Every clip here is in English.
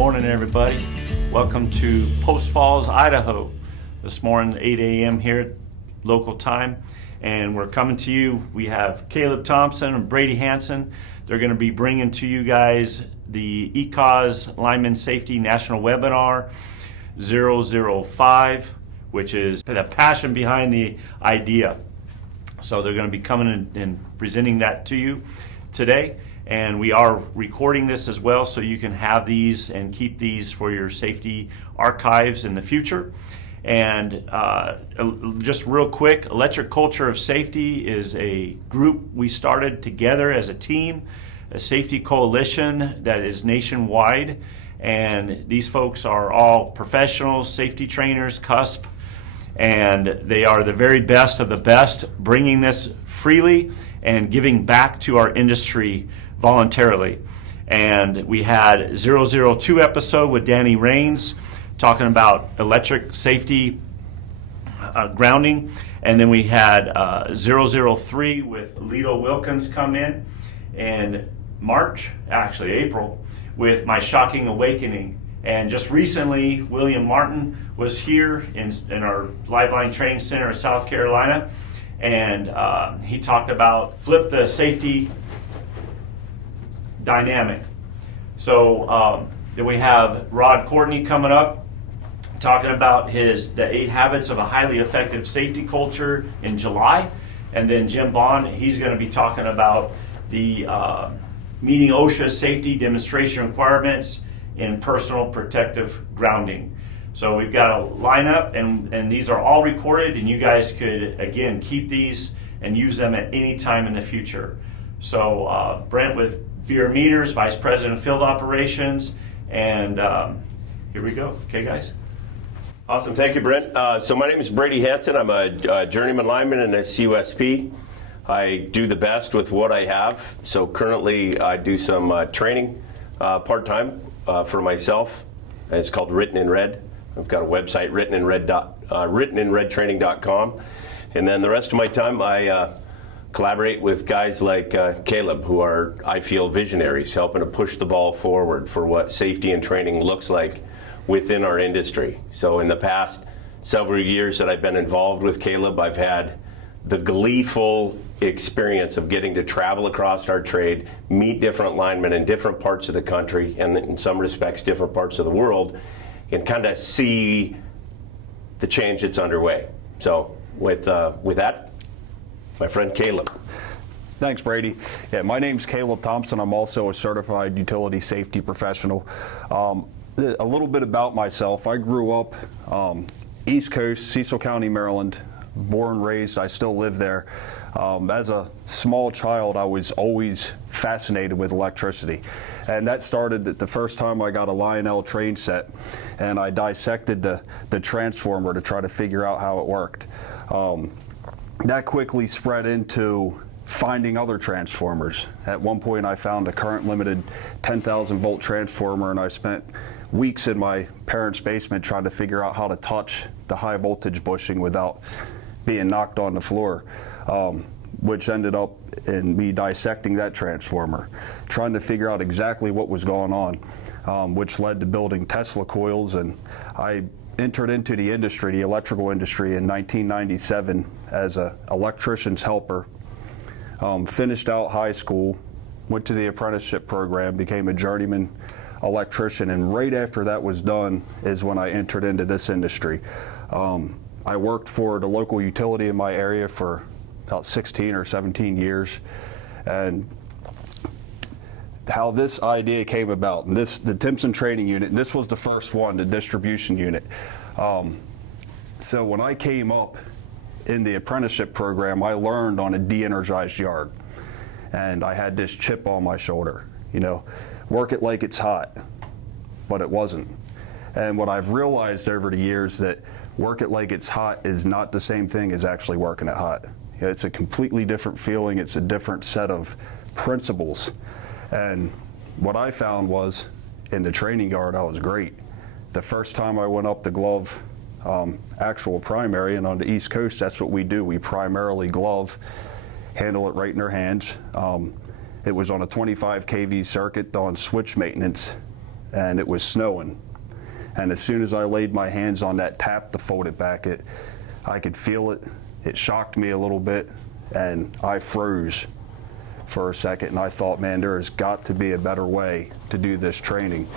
morning, everybody. Welcome to Post Falls, Idaho. This morning, 8 a.m. here, local time, and we're coming to you. We have Caleb Thompson and Brady Hanson. They're going to be bringing to you guys the ECOS Linemen Safety National Webinar 005, which is the passion behind the idea. So they're going to be coming in and presenting that to you today. And we are recording this as well, so you can have these and keep these for your safety archives in the future. And just real quick, Electric Culture of Safety is a group we started together as a team, a safety coalition that is nationwide. And these folks are all professionals, safety trainers, CUSP, and they are the very best of the best, bringing this freely and giving back to our industry voluntarily. And we had 002 episode with Danny Rains talking about electric safety grounding, and then we had 003 with Lito Wilkins come in March, actually April, with My Shocking Awakening. And just recently, William Martin was here in our Liveline Training Center in South Carolina, and he talked about flip the safety dynamic. So then we have Rod Courtney coming up, talking about the 8 habits of a highly effective safety culture in July. And then Jim Bond, he's going to be talking about the meeting OSHA safety demonstration requirements in personal protective grounding. So we've got a lineup, and these are all recorded, and you guys could, again, keep these and use them at any time in the future. So Brent with Veer Meters, Vice President of Field Operations, and here we go. Okay, guys? Awesome. Thank you, Brent. So my name is Brady Hanson. I'm a journeyman lineman in a CUSP. I do the best with what I have. So currently I do some training part-time for myself. It's called Written in Red. I've got a website, writteninredtraining.com. And then the rest of my time I collaborate with guys like Caleb, who are, I feel, visionaries, helping to push the ball forward for what safety and training looks like within our industry. So in the past several years that I've been involved with Caleb, I've had the gleeful experience of getting to travel across our trade, meet different linemen in different parts of the country, and in some respects different parts of the world, and kind of see the change that's underway. So with that, my friend Caleb. Thanks, Brady. Yeah, my name's Caleb Thompson. I'm also a certified utility safety professional. A little bit about myself. I grew up East Coast, Cecil County, Maryland. Born and raised, I still live there. As a small child, I was always fascinated with electricity. And that started the first time I got a Lionel train set, and I dissected the transformer to try to figure out how it worked. That quickly spread into finding other transformers. At one point I found a current limited 10,000 volt transformer, and I spent weeks in my parents' basement trying to figure out how to touch the high voltage bushing without being knocked on the floor, which ended up in me dissecting that transformer, trying to figure out exactly what was going on, which led to building Tesla coils. And I entered into the industry, the electrical industry, in 1997 as an electrician's helper. Finished out high school, went to the apprenticeship program, became a journeyman electrician, and right after that was done is when I entered into this industry. I worked for the local utility in my area for about 16 or 17 years, and how this idea came about, and the Timpson Training Unit, and this was the first one, the distribution unit. So when I came up in the apprenticeship program, I learned on a de-energized yard, and I had this chip on my shoulder, work it like it's hot, but it wasn't. And what I've realized over the years that work it like it's hot is not the same thing as actually working it hot. It's a completely different feeling. It's a different set of principles. And what I found was, in the training yard, I was great. The first time I went up the glove actual primary, and on the East Coast, that's what we do. We primarily glove, handle it right in our hands. It was on a 25 kV circuit on switch maintenance, and it was snowing. And as soon as I laid my hands on that tap to fold it back, I could feel it. It shocked me a little bit, and I froze for a second, and I thought, man, there has got to be a better way to do this training.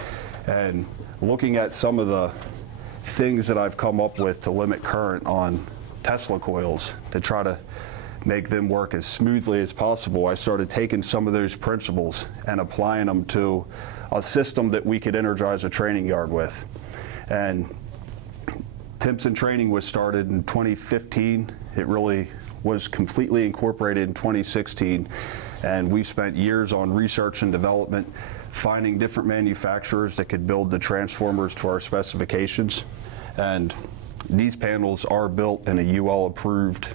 And looking at some of the things that I've come up with to limit current on Tesla coils to try to make them work as smoothly as possible, I started taking some of those principles and applying them to a system that we could energize a training yard with. And Timpson Training was started in 2015. It really was completely incorporated in 2016. And we spent years on research and development, finding different manufacturers that could build the transformers to our specifications. And these panels are built in a UL approved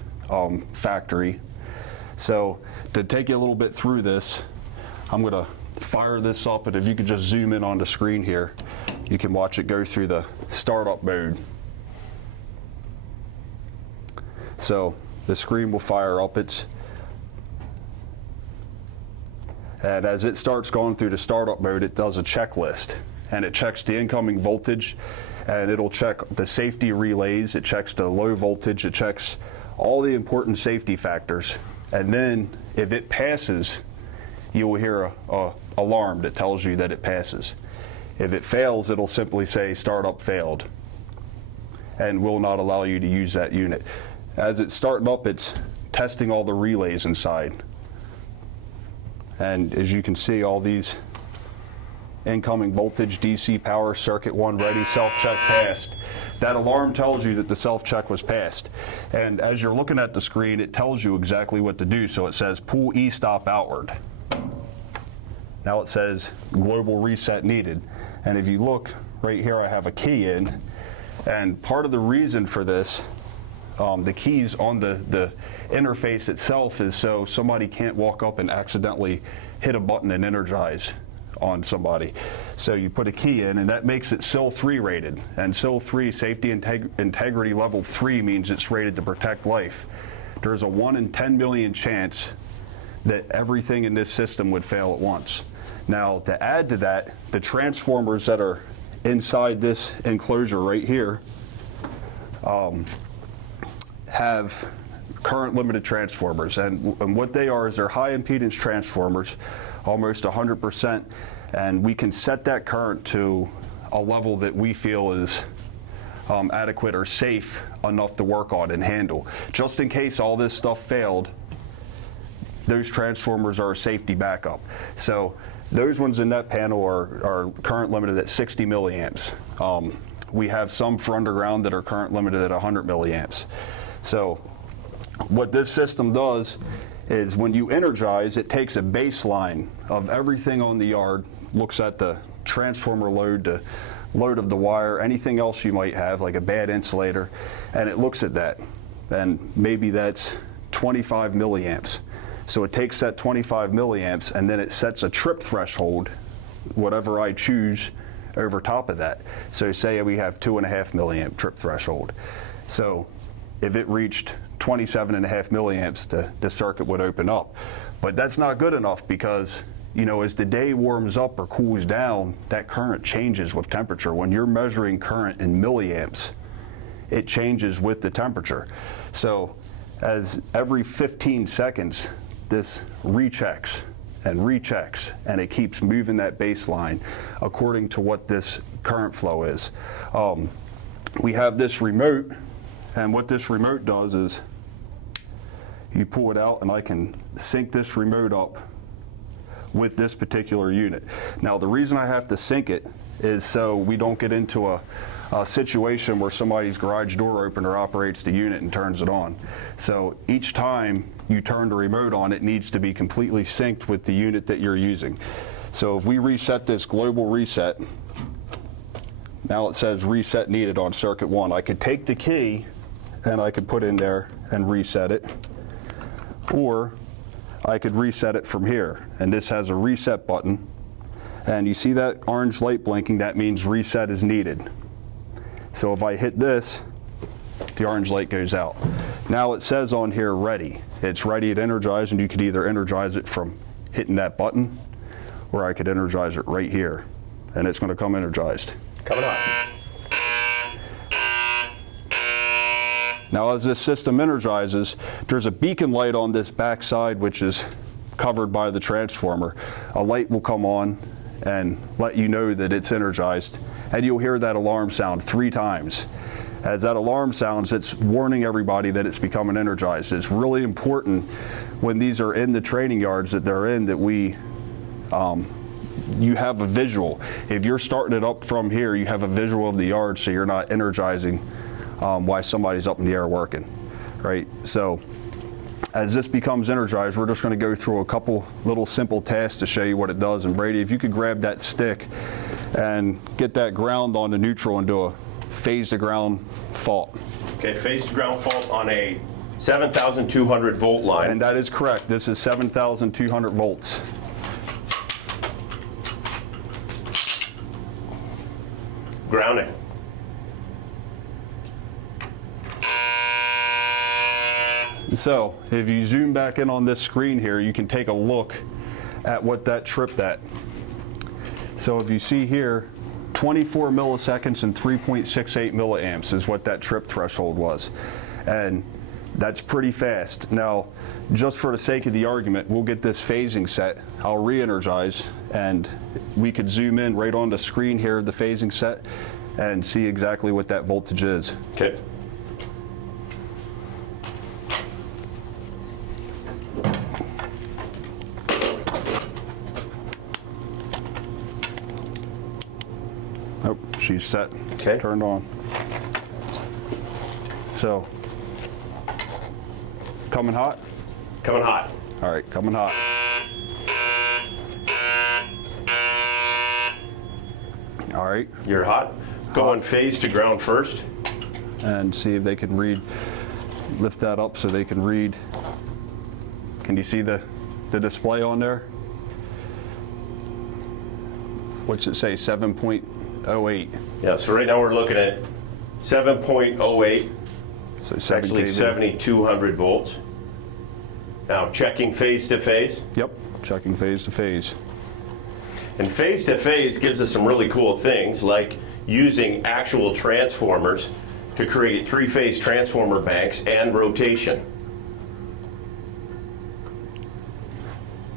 factory. So to take you a little bit through this, I'm gonna fire this up, and if you could just zoom in on the screen here, you can watch it go through the startup mode. So the screen will fire up. And as it starts going through the startup mode, it does a checklist, and it checks the incoming voltage, and it'll check the safety relays, it checks the low voltage, it checks all the important safety factors. And then if it passes, you will hear a alarm that tells you that it passes. If it fails, it'll simply say startup failed and will not allow you to use that unit. As it's starting up, it's testing all the relays inside. And as you can see, all these incoming voltage, DC power, circuit 1 ready, self-check passed. That alarm tells you that the self-check was passed. And as you're looking at the screen, it tells you exactly what to do. So it says pull E-stop outward. Now it says global reset needed. And if you look right here, I have a key in. And part of the reason for this, the keys on the interface itself is so somebody can't walk up and accidentally hit a button and energize on somebody. So you put a key in, and that makes it SIL 3 rated. And SIL 3, safety integrity level 3, means it's rated to protect life. There's a 1 in 10 million chance that everything in this system would fail at once. Now, to add to that, the transformers that are inside this enclosure right here have current limited transformers, and what they are is they're high impedance transformers, almost 100%, and we can set that current to a level that we feel is adequate or safe enough to work on and handle. Just in case all this stuff failed, those transformers are a safety backup. So those ones in that panel are current limited at 60 milliamps. We have some for underground that are current limited at 100 milliamps. So what this system does is when you energize, it takes a baseline of everything on the yard, looks at the transformer load, the load of the wire, anything else you might have, like a bad insulator, and it looks at that. And maybe that's 25 milliamps. So it takes that 25 milliamps, and then it sets a trip threshold, whatever I choose, over top of that. So say we have 2.5 milliamp trip threshold. So if it reached 27.5 milliamps, the circuit would open up. But that's not good enough because, you know, as the day warms up or cools down, that current changes with temperature. When you're measuring current in milliamps, it changes with the temperature. So as every 15 seconds, this rechecks and rechecks, and it keeps moving that baseline according to what this current flow is. We have this remote, and what this remote does is you pull it out, and I can sync this remote up with this particular unit. Now, the reason I have to sync it is so we don't get into a situation where somebody's garage door opener operates the unit and turns it on. So each time you turn the remote on, it needs to be completely synced with the unit that you're using. So if we reset this global reset, now it says reset needed on circuit 1. I could take the key and I could put in there and reset it, or I could reset it from here. And this has a reset button, and you see that orange light blinking, that means reset is needed. So if I hit this, the orange light goes out. Now it says on here ready. It's ready to energize, and you could either energize it from hitting that button, or I could energize it right here. and it's going to come energized. Coming hot. Now as this system energizes, there's a beacon light on this back side which is covered by the transformer. A light will come on and let you know that it's energized, and you'll hear that alarm sound 3 times. As that alarm sounds, it's warning everybody that it's becoming energized. It's really important when these are in the training yards that they're in that you have a visual. If you're starting it up from here, you have a visual of the yard so you're not energizing while somebody's up in the air working, right? So as this becomes energized, we're just going to go through a couple little simple tasks to show you what it does. And Brady, if you could grab that stick and get that ground on the neutral and do a phase to ground fault. Okay, phase to ground fault on a 7,200 volt line. And that is correct. This is 7,200 volts. Grounding. So if you zoom back in on this screen here, you can take a look at what that tripped at. So if you see here, 24 milliseconds and 3.68 milliamps is what that trip threshold was. And that's pretty fast. Now, just for the sake of the argument, we'll get this phasing set. I'll re-energize, and we could zoom in right on the screen here, the phasing set, and see exactly what that voltage is. Okay. Oh, she's set. Okay. Turned on. So, coming hot? Coming hot. All right, coming hot. All right, You're hot. Going phase to ground first. and see if they can read, lift that up so they can read. Can you see the display on there? What's it say, 7.08? Yeah, so right now we're looking at 7.08, So 7 actually kV. 7,200 volts. Now checking phase to phase. Yep, checking phase to phase. And phase to phase gives us some really cool things like using actual transformers to create 3-phase transformer banks and rotation.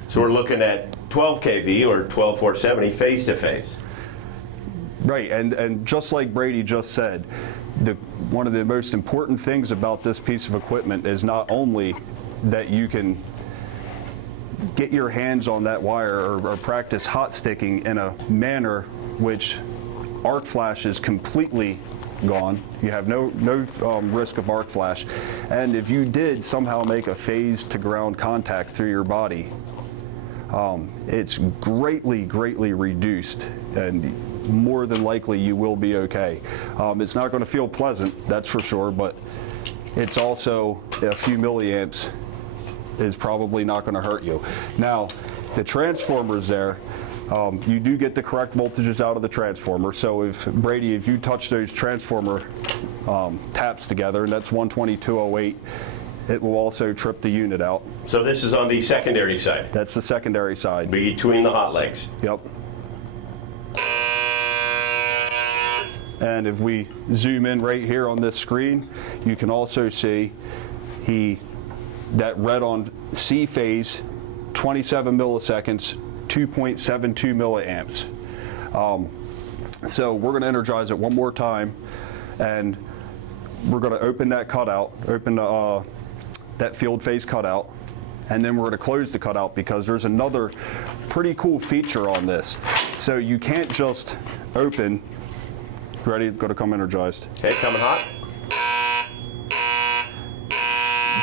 So we're looking at 12 kV or 12,470 phase to phase. Right, and just like Brady just said, one of the most important things about this piece of equipment is not only that you can get your hands on that wire or practice hot sticking in a manner which arc flash is completely gone. You have no risk of arc flash. And if you did somehow make a phase to ground contact through your body, it's greatly reduced, and more than likely you will be okay. It's not going to feel pleasant, that's for sure, but it's also a few milliamps is probably not going to hurt you. Now, the transformers there, you do get the correct voltages out of the transformer. So if Brady, if you touch those transformer taps together, and that's 12208, it will also trip the unit out. So this is on the secondary side, That's the secondary side. between the hot legs. Yep. And if we zoom in right here on this screen, you can also see that red on C phase, 27 milliseconds, 2.72 milliamps. So we're going to energize it one more time, and we're going to open that cutout, open that field phase cutout, and then we're going to close the cutout because there's another pretty cool feature on this. So you can't just open. Ready? Going to come energized. Okay, coming hot.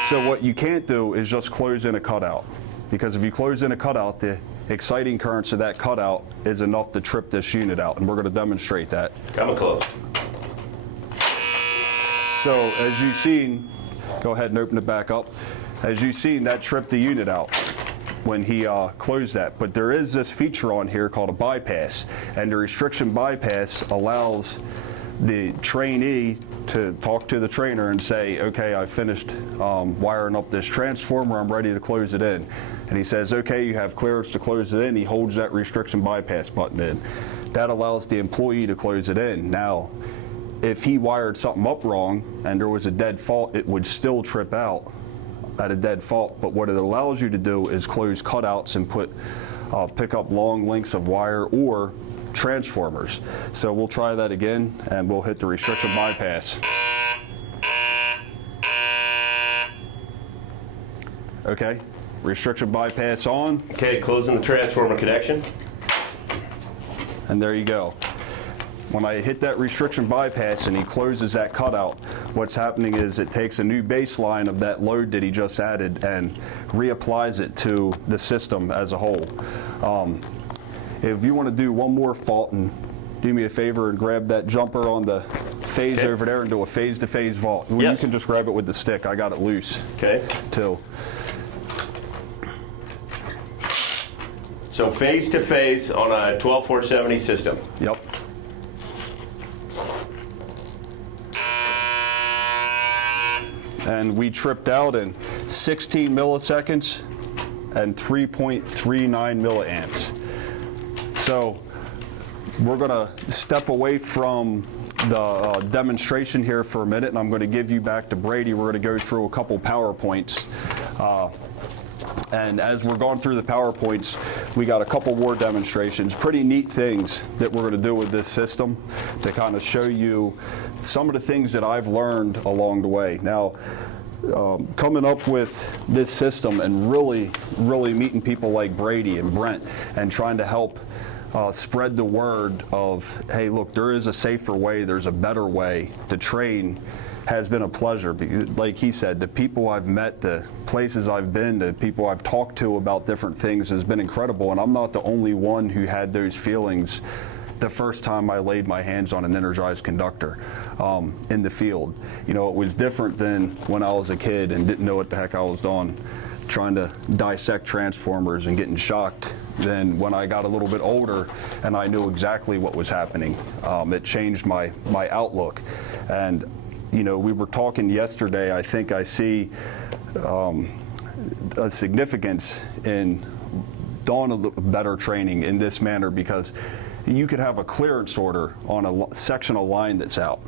So what you can't do is just close in a cutout, because if you close in a cutout, the exciting currents of that cutout is enough to trip this unit out, and we're going to demonstrate that. Coming close. So as you've seen, go ahead and open it back up. As you've seen, that tripped the unit out when he closed that. But there is this feature on here called a bypass, and the restriction bypass allows the trainee to talk to the trainer and say, okay, I finished wiring up this transformer, I'm ready to close it in. and he says, okay, you have clearance to close it in. He holds that restriction bypass button in. That allows the employee to close it in. Now, if he wired something up wrong and there was a dead fault, it would still trip out at a dead fault. But what it allows you to do is close cutouts and pick up long lengths of wire or transformers. So we'll try that again, and we'll hit the restriction bypass. Okay, restriction bypass on. Okay, closing the transformer connection. And there you go. When I hit that restriction bypass and he closes that cutout, what's happening is it takes a new baseline of that load that he just added and reapplies it to the system as a whole. If you want to do one more fault, and do me a favor and grab that jumper on the phase over there and do a phase-to-phase vault. Yes. You can just grab it with the stick. I got it loose. Okay. Too. So phase to phase on a 12470 system. Yep. And we tripped out in 16 milliseconds and 3.39 milliamps. So we're going to step away from the demonstration here for a minute, and I'm going to give you back to Brady. We're going to go through a couple PowerPoints. And as we're going through the PowerPoints, we got a couple more demonstrations, pretty neat things that we're going to do with this system to kind of show you some of the things that I've learned along the way. Now, coming up with this system and really meeting people like Brady and Brent and trying to help spread the word of, hey, look, there is a safer way, there's a better way to train, has been a pleasure. Like he said, the people I've met, the places I've been, the people I've talked to about different things has been incredible, and I'm not the only one who had those feelings the first time I laid my hands on an energized conductor in the field. You know, it was different than when I was a kid and didn't know what the heck I was doing, trying to dissect transformers and getting shocked, than when I got a little bit older and I knew exactly what was happening. It changed my outlook. And you know, we were talking yesterday, I think I see a significance in doing a better training in this manner, because you could have a clearance order on a section of line that's out.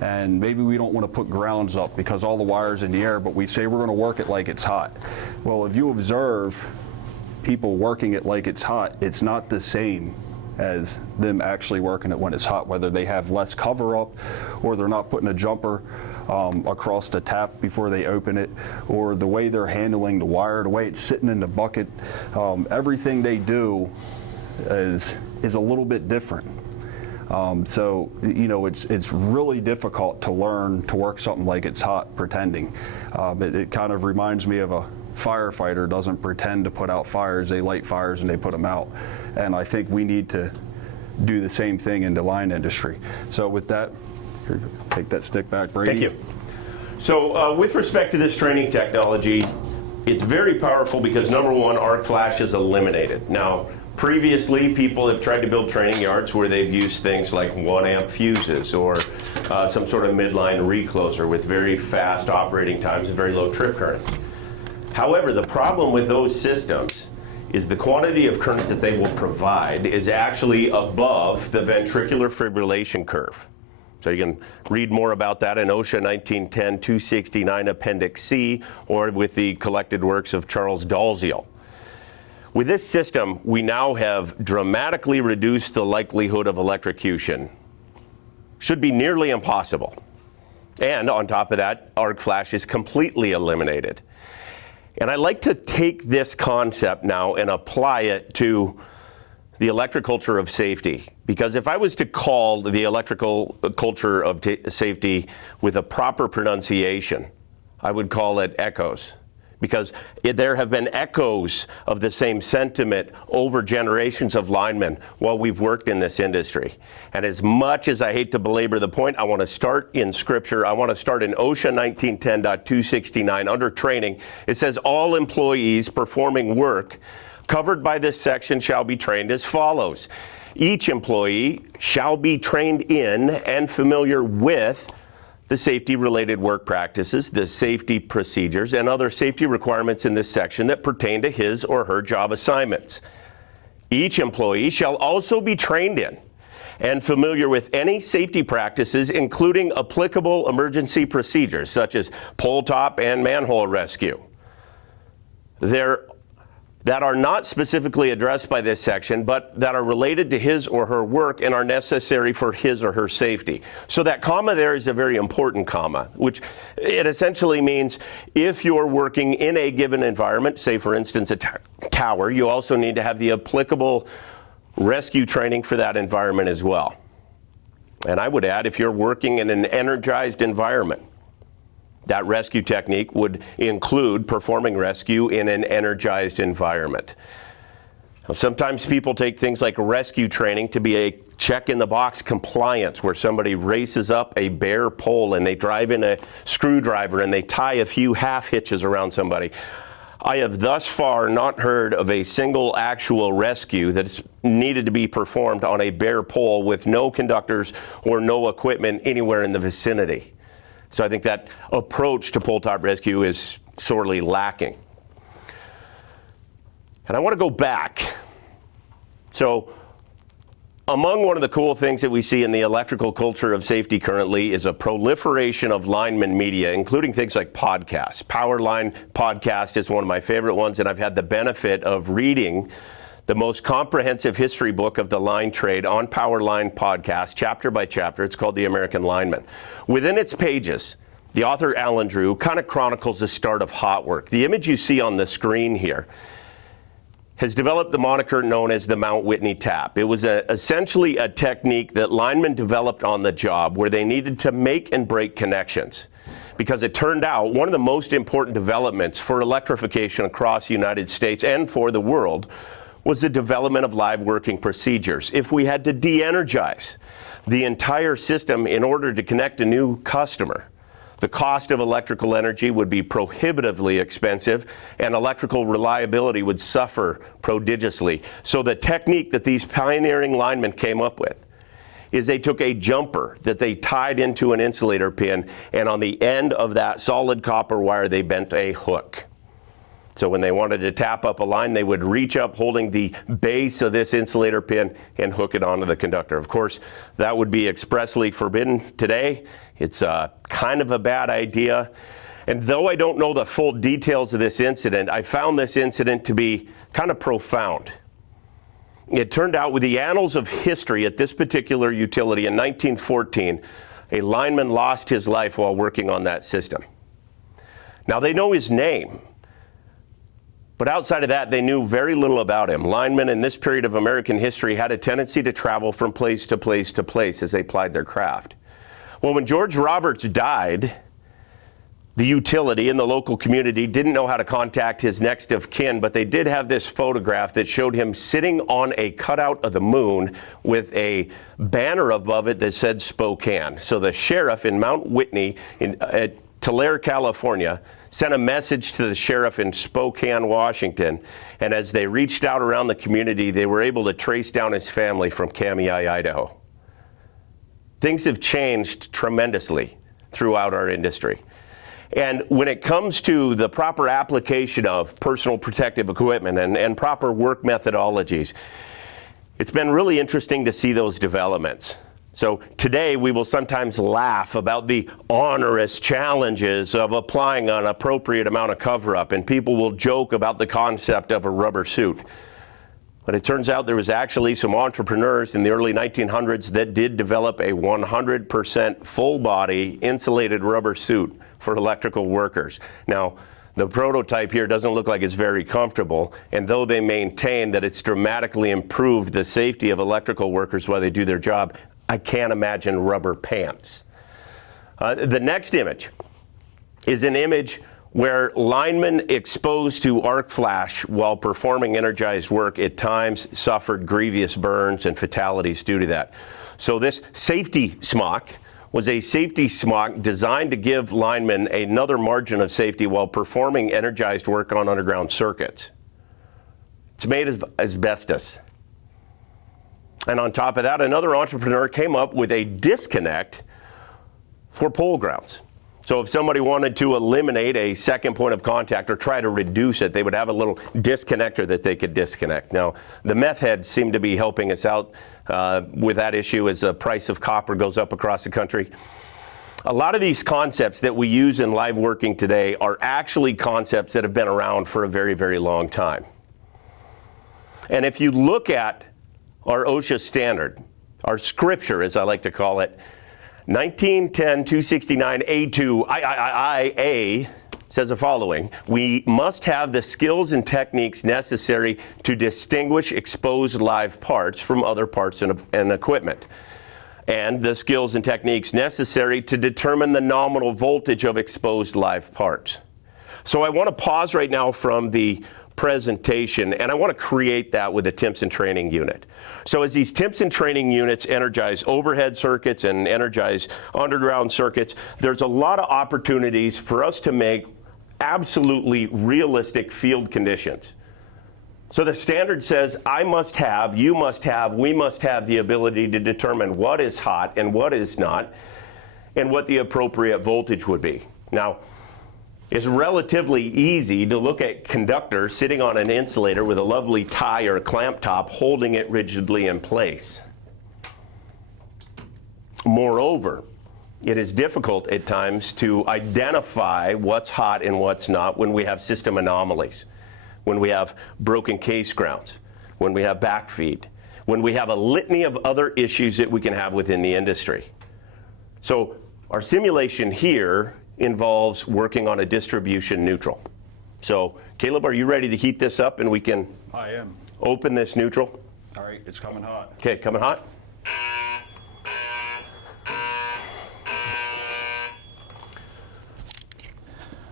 And maybe we don't want to put grounds up because all the wire's in the air, but we say we're going to work it like it's hot. Well, if you observe people working it like it's hot, it's not the same as them actually working it when it's hot, whether they have less cover up or they're not putting a jumper across the tap before they open it, or the way they're handling the wire, the way it's sitting in the bucket. Everything they do is a little bit different. So, you know, it's really difficult to learn to work something like it's hot pretending. It kind of reminds me of a firefighter doesn't pretend to put out fires, they light fires and they put them out. And I think we need to do the same thing in the line industry. So with that, here, take that stick back, Brady. Thank you. So with respect to this training technology, it's very powerful because number one, arc flash is eliminated. Now, previously, people have tried to build training yards where they've used things like 1 amp fuses or some sort of midline recloser with very fast operating times and very low trip currents. However, the problem with those systems is the quantity of current that they will provide is actually above the ventricular fibrillation curve. So you can read more about that in OSHA 1910-269 Appendix C, or with the collected works of Charles Dalziel. With this system, we now have dramatically reduced the likelihood of electrocution. Should be nearly impossible. And on top of that, arc flash is completely eliminated. And I like to take this concept now and apply it to the electroculture of safety. Because if I was to call the electrical culture of safety with a proper pronunciation, I would call it echoes. Because there have been echoes of the same sentiment over generations of linemen while we've worked in this industry. And as much as I hate to belabor the point, I want to start in Scripture. I want to start in OSHA 1910.269 under training. It says all employees performing work covered by this section shall be trained as follows. Each employee shall be trained in and familiar with the safety-related work practices, the safety procedures, and other safety requirements in this section that pertain to his or her job assignments. Each employee shall also be trained in and familiar with any safety practices, including applicable emergency procedures, such as pole top and manhole rescue. That are not specifically addressed by this section, but that are related to his or her work and are necessary for his or her safety. So that comma there is a very important comma, which it essentially means if you're working in a given environment, say for instance a tower, you also need to have the applicable rescue training for that environment as well. And I would add, if you're working in an energized environment, that rescue technique would include performing rescue in an energized environment. Now, sometimes people take things like rescue training to be a check-in-the-box compliance, where somebody races up a bare pole and they drive in a screwdriver and they tie a few half hitches around somebody. I have thus far not heard of a single actual rescue that's needed to be performed on a bare pole with no conductors or no equipment anywhere in the vicinity. So I think that approach to pole top rescue is sorely lacking. And I want to go back. So among one of the cool things that we see in the electrical culture of safety currently is a proliferation of lineman media, including things like podcasts. Powerline podcast is one of my favorite ones, and I've had the benefit of reading the most comprehensive history book of the line trade on Powerline podcast, chapter by chapter. It's called The American Lineman. Within its pages, the author Alan Drew kind of chronicles the start of hot work. The image you see on the screen here has developed the moniker known as the Mount Whitney tap. It was essentially a technique that linemen developed on the job where they needed to make and break connections. Because it turned out one of the most important developments for electrification across the United States and for the world was the development of live working procedures. If we had to de-energize the entire system in order to connect a new customer, the cost of electrical energy would be prohibitively expensive and electrical reliability would suffer prodigiously. So the technique that these pioneering linemen came up with is they took a jumper that they tied into an insulator pin, and on the end of that solid copper wire they bent a hook. So when they wanted to tap up a line, they would reach up holding the base of this insulator pin and hook it onto the conductor. Of course, that would be expressly forbidden today. It's kind of a bad idea. And though I don't know the full details of this incident, I found this incident to be kind of profound. It turned out with the annals of history at this particular utility in 1914, a lineman lost his life while working on that system. Now they know his name. But outside of that, they knew very little about him. Linemen in this period of American history had a tendency to travel from place to place to place as they plied their craft. Well, when George Roberts died, the utility and the local community didn't know how to contact his next of kin, but they did have this photograph that showed him sitting on a cutout of the moon with a banner above it that said Spokane. So the sheriff in Mount Whitney at Tulare, California, sent a message to the sheriff in Spokane, Washington, and as they reached out around the community, they were able to trace down his family from Kamiah, Idaho. Things have changed tremendously throughout our industry. And when it comes to the proper application of personal protective equipment and proper work methodologies, it's been really interesting to see those developments. So today we will sometimes laugh about the onerous challenges of applying an appropriate amount of cover-up, and people will joke about the concept of a rubber suit. But it turns out there was actually some entrepreneurs in the early 1900s that did develop a 100% full-body insulated rubber suit for electrical workers. Now, the prototype here doesn't look like it's very comfortable, and though they maintain that it's dramatically improved the safety of electrical workers while they do their job, I can't imagine rubber pants. The next image is an image where linemen exposed to arc flash while performing energized work at times suffered grievous burns and fatalities due to that. So this safety smock was a safety smock designed to give linemen another margin of safety while performing energized work on underground circuits. It's made of asbestos. And on top of that, another entrepreneur came up with a disconnect for pole grounds. So if somebody wanted to eliminate a second point of contact or try to reduce it, they would have a little disconnector that they could disconnect. Now, the meth heads seem to be helping us out with that issue as the price of copper goes up across the country. A lot of these concepts that we use in live working today are actually concepts that have been around for a very, very long time. And if you look at our OSHA standard, our scripture, as I like to call it, 1910-269A2 III says the following: we must have the skills and techniques necessary to distinguish exposed live parts from other parts and equipment, and the skills and techniques necessary to determine the nominal voltage of exposed live parts. So I want to pause right now from the presentation, and I want to create that with a Timpson training unit. So as these Timpson training units energize overhead circuits and energize underground circuits, there's a lot of opportunities for us to make absolutely realistic field conditions. So the standard says I must have, you must have, we must have the ability to determine what is hot and what is not, and what the appropriate voltage would be. Now, it's relatively easy to look at conductor sitting on an insulator with a lovely tie or clamp top holding it rigidly in place. Moreover, it is difficult at times to identify what's hot and what's not when we have system anomalies, when we have broken case grounds, when we have backfeed, when we have a litany of other issues that we can have within the industry. So our simulation here involves working on a distribution neutral. So, Caleb, are you ready to heat this up and we can I am. open this neutral? All right, it's coming hot. Okay, coming hot?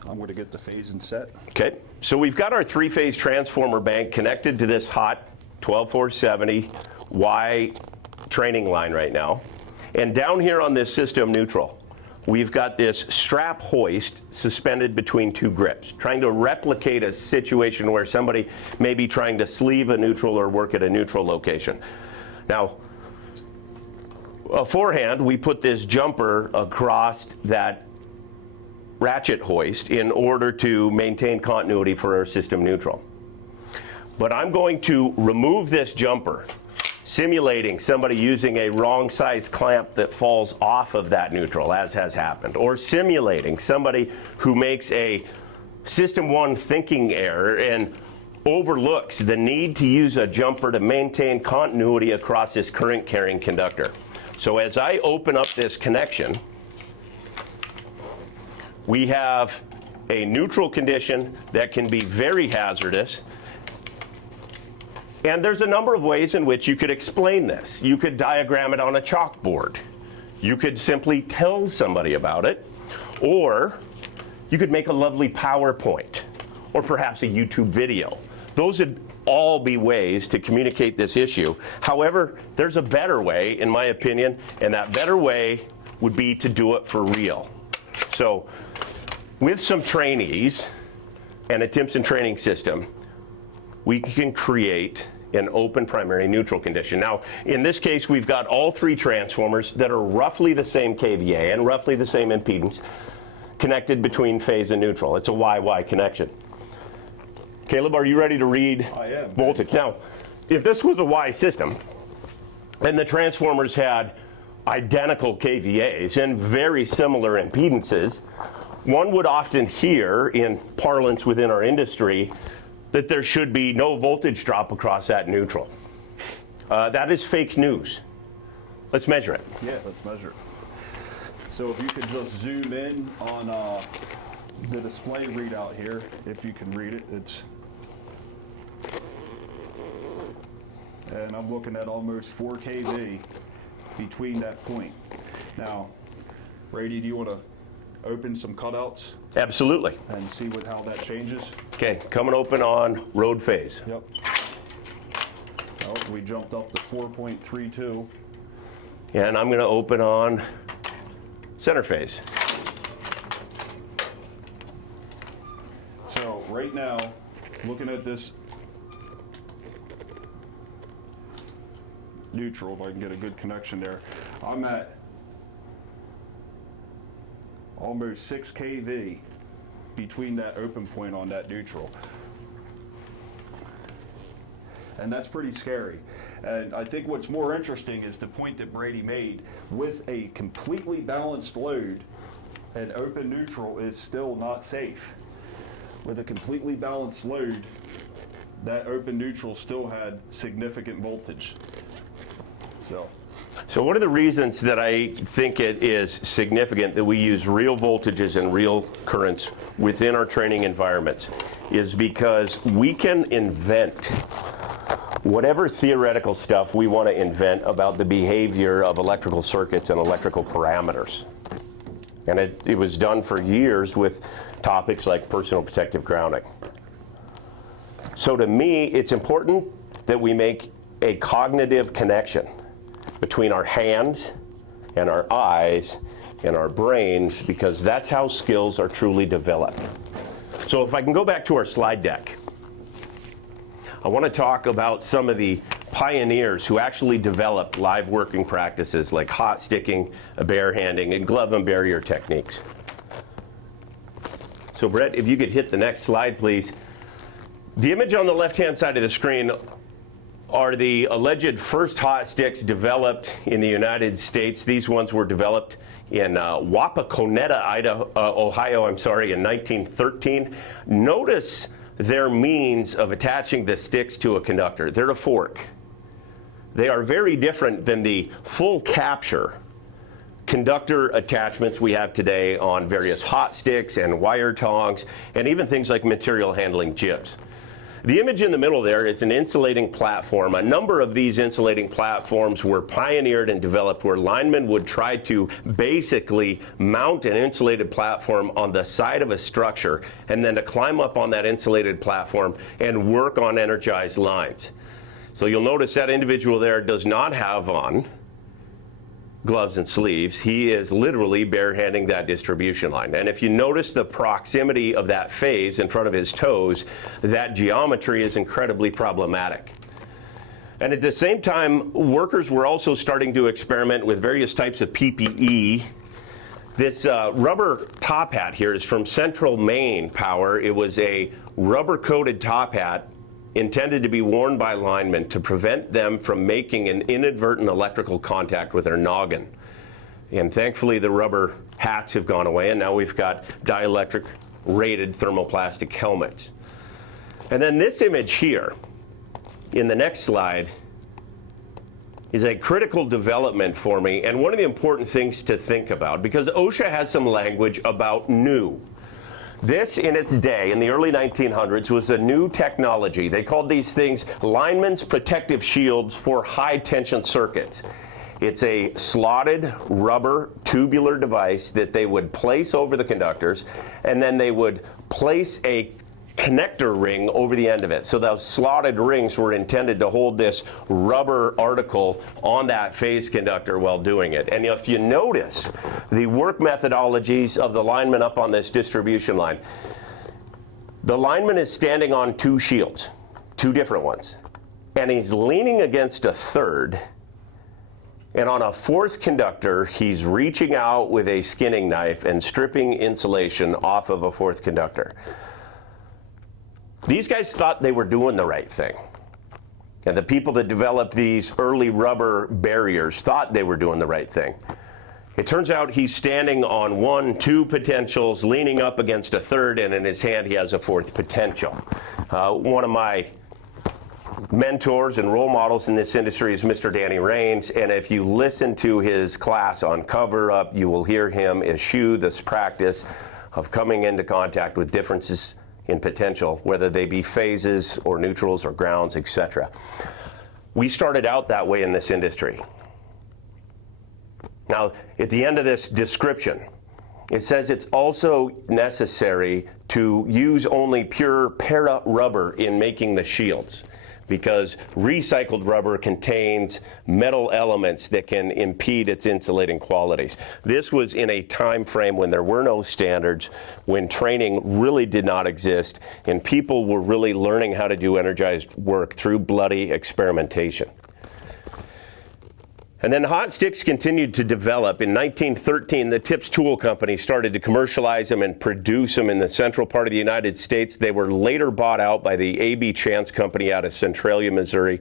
I'm going to get the phasing set. Okay, so we've got our three-phase transformer bank connected to this hot 12470Y training line right now. And down here on this system neutral, we've got this strap hoist suspended between two grips, trying to replicate a situation where somebody may be trying to sleeve a neutral or work at a neutral location. Now, beforehand, we put this jumper across that ratchet hoist in order to maintain continuity for our system neutral. But I'm going to remove this jumper, simulating somebody using a wrong size clamp that falls off of that neutral, as has happened, or simulating somebody who makes a System 1 thinking error and overlooks the need to use a jumper to maintain continuity across this current carrying conductor. So as I open up this connection, we have a neutral condition that can be very hazardous. And there's a number of ways in which you could explain this. You could diagram it on a chalkboard. You could simply tell somebody about it. Or you could make a lovely PowerPoint or perhaps a YouTube video. Those would all be ways to communicate this issue. However, there's a better way, in my opinion, and that better way would be to do it for real. So with some trainees and a Timpson training system, we can create an open primary neutral condition. Now, in this case, we've got all three transformers that are roughly the same kVA and roughly the same impedance connected between phase and neutral. It's a YY connection. Caleb, are you ready to read voltage? Now, if this was a Y system and the transformers had identical kVAs and very similar impedances, one would often hear in parlance within our industry that there should be no voltage drop across that neutral. That is fake news. Let's measure it. Yeah, let's measure it. So if you could just zoom in on the display readout here, if you can read it, and I'm looking at almost 4 kV between that point. Now, Brady, do you want to open some cutouts? Absolutely. And see how that changes? Okay, coming open on road phase. Yep. Oh, we jumped up to 4.32. And I'm going to open on center phase. So right now, looking at this neutral, if I can get a good connection there, I'm at almost 6 kV between that open point on that neutral. And that's pretty scary. And I think what's more interesting is the point that Brady made. With a completely balanced load, an open neutral is still not safe. With a completely balanced load, that open neutral still had significant voltage. So one of the reasons that I think it is significant that we use real voltages and real currents within our training environments is because we can invent whatever theoretical stuff we want to invent about the behavior of electrical circuits and electrical parameters. And it was done for years with topics like personal protective grounding. So to me, it's important that we make a cognitive connection between our hands and our eyes and our brains, because that's how skills are truly developed. So if I can go back to our slide deck, I want to talk about some of the pioneers who actually developed live working practices like hot sticking, barehanding, and glove and barrier techniques. So Brett, if you could hit the next slide, please. The image on the left-hand side of the screen are the alleged first hot sticks developed in the United States. These ones were developed in Wapakoneta, Ohio, in 1913. Notice their means of attaching the sticks to a conductor. They're a fork. They are very different than the full capture conductor attachments we have today on various hot sticks and wire tongs, and even things like material handling jibs. The image in the middle there is an insulating platform. A number of these insulating platforms were pioneered and developed where linemen would try to basically mount an insulated platform on the side of a structure and then to climb up on that insulated platform and work on energized lines. So you'll notice that individual there does not have on gloves and sleeves. He is literally barehanding that distribution line. And if you notice the proximity of that phase in front of his toes, that geometry is incredibly problematic. And at the same time, workers were also starting to experiment with various types of PPE. This rubber top hat here is from Central Maine Power. It was a rubber-coated top hat intended to be worn by linemen to prevent them from making an inadvertent electrical contact with their noggin. And thankfully the rubber hats have gone away, and now we've got dielectric rated thermoplastic helmets. And then this image here in the next slide is a critical development for me, and one of the important things to think about, because OSHA has some language about new. This, in its day, in the early 1900s, was a new technology. They called these things linemen's protective shields for high-tension circuits. It's a slotted rubber tubular device that they would place over the conductors, and then they would place a connector ring over the end of it. So those slotted rings were intended to hold this rubber article on that phase conductor while doing it. And if you notice the work methodologies of the lineman up on this distribution line, the lineman is standing on two shields, two different ones, and he's leaning against a third, and on a fourth conductor he's reaching out with a skinning knife and stripping insulation off of a fourth conductor. These guys thought they were doing the right thing. And the people that developed these early rubber barriers thought they were doing the right thing. It turns out he's standing on two potentials, leaning up against a third, and in his hand he has a fourth potential. One of my mentors and role models in this industry is Mr. Danny Rains, and if you listen to his class on Cover Up, you will hear him eschew this practice of coming into contact with differences in potential, whether they be phases or neutrals or grounds, etc. We started out that way in this industry. Now, at the end of this description, it says it's also necessary to use only pure para rubber in making the shields, because recycled rubber contains metal elements that can impede its insulating qualities. This was in a time frame when there were no standards, when training really did not exist, and people were really learning how to do energized work through bloody experimentation. And then hot sticks continued to develop. In 1913, the Tips Tool Company started to commercialize them and produce them in the central part of the United States. They were later bought out by the A.B. Chance Company out of Centralia, Missouri.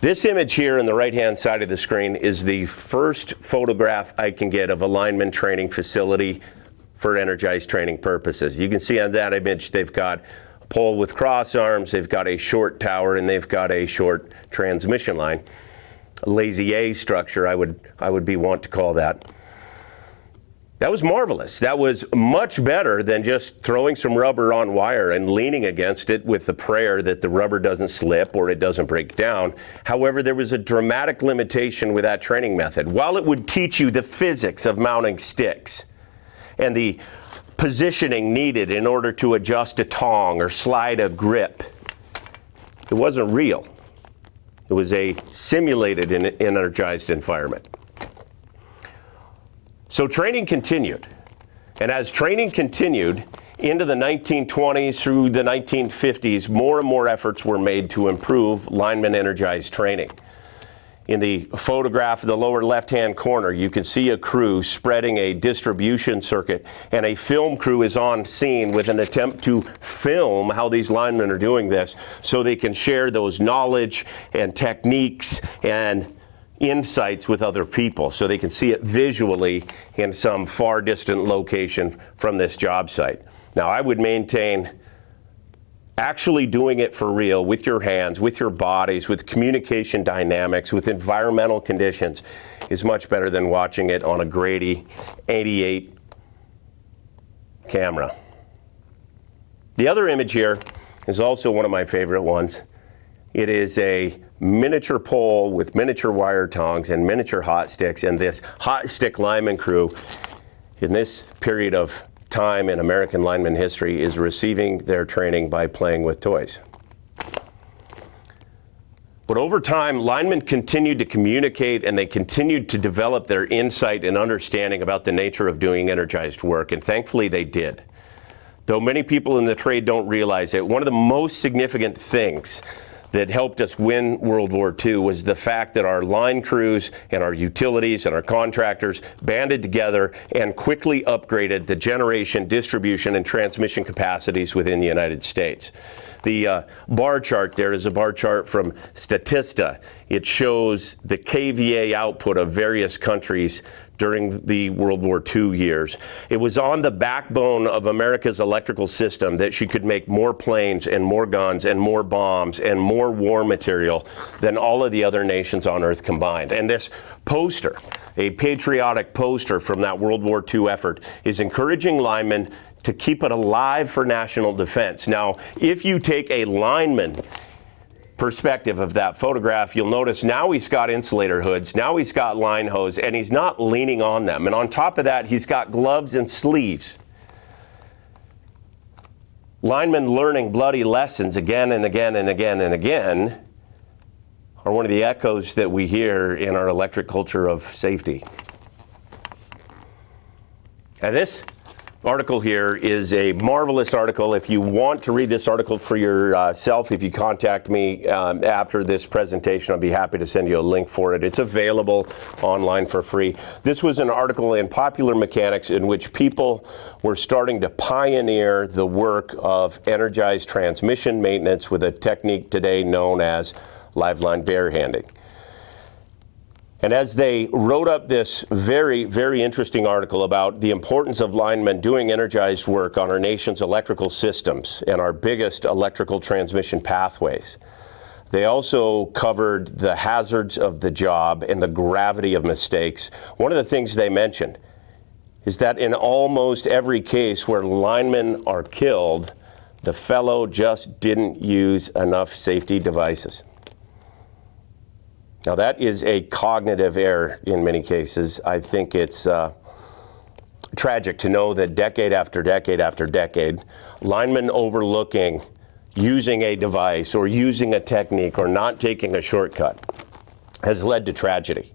This image here on the right-hand side of the screen is the first photograph I can get of a lineman training facility for energized training purposes. You can see on that image they've got a pole with cross arms, they've got a short tower, and they've got a short transmission line. A lazy A structure, I would be want to call that. That was marvelous. That was much better than just throwing some rubber on wire and leaning against it with the prayer that the rubber doesn't slip or it doesn't break down. However, there was a dramatic limitation with that training method. While it would teach you the physics of mounting sticks and the positioning needed in order to adjust a tong or slide a grip, it wasn't real. It was a simulated and energized environment. So training continued. And as training continued into the 1920s through the 1950s, more and more efforts were made to improve lineman energized training. In the photograph in the lower left-hand corner, you can see a crew spreading a distribution circuit, and a film crew is on scene with an attempt to film how these linemen are doing this so they can share those knowledge and techniques and insights with other people so they can see it visually in some far distant location from this job site. Now, I would maintain actually doing it for real with your hands, with your bodies, with communication dynamics, with environmental conditions is much better than watching it on a Grady 88 camera. The other image here is also one of my favorite ones. It is a miniature pole with miniature wire tongs and miniature hot sticks, and this hot stick lineman crew in this period of time in American lineman history is receiving their training by playing with toys. But over time, linemen continued to communicate and they continued to develop their insight and understanding about the nature of doing energized work, and thankfully they did. Though many people in the trade don't realize it, one of the most significant things that helped us win World War II was the fact that our line crews and our utilities and our contractors banded together and quickly upgraded the generation, distribution, and transmission capacities within the United States. The bar chart there is a bar chart from Statista. It shows the kVA output of various countries during the World War II years. It was on the backbone of America's electrical system that she could make more planes and more guns and more bombs and more war material than all of the other nations on Earth combined. And this poster, a patriotic poster from that World War II effort, is encouraging linemen to keep it alive for national defense. Now, if you take a lineman perspective of that photograph, you'll notice now he's got insulator hoods, now he's got line hose, and he's not leaning on them. And on top of that, he's got gloves and sleeves. Linemen learning bloody lessons again and again and again and again are one of the echoes that we hear in our electric culture of safety. And this article here is a marvelous article. If you want to read this article for yourself, if you contact me after this presentation, I'll be happy to send you a link for it. It's available online for free. This was an article in Popular Mechanics in which people were starting to pioneer the work of energized transmission maintenance with a technique today known as live line barehanding. And as they wrote up this very, very interesting article about the importance of linemen doing energized work on our nation's electrical systems and our biggest electrical transmission pathways, they also covered the hazards of the job and the gravity of mistakes. One of the things they mentioned is that in almost every case where linemen are killed, the fellow just didn't use enough safety devices. Now that is a cognitive error in many cases. I think it's tragic to know that decade after decade after decade, linemen overlooking using a device or using a technique or not taking a shortcut has led to tragedy.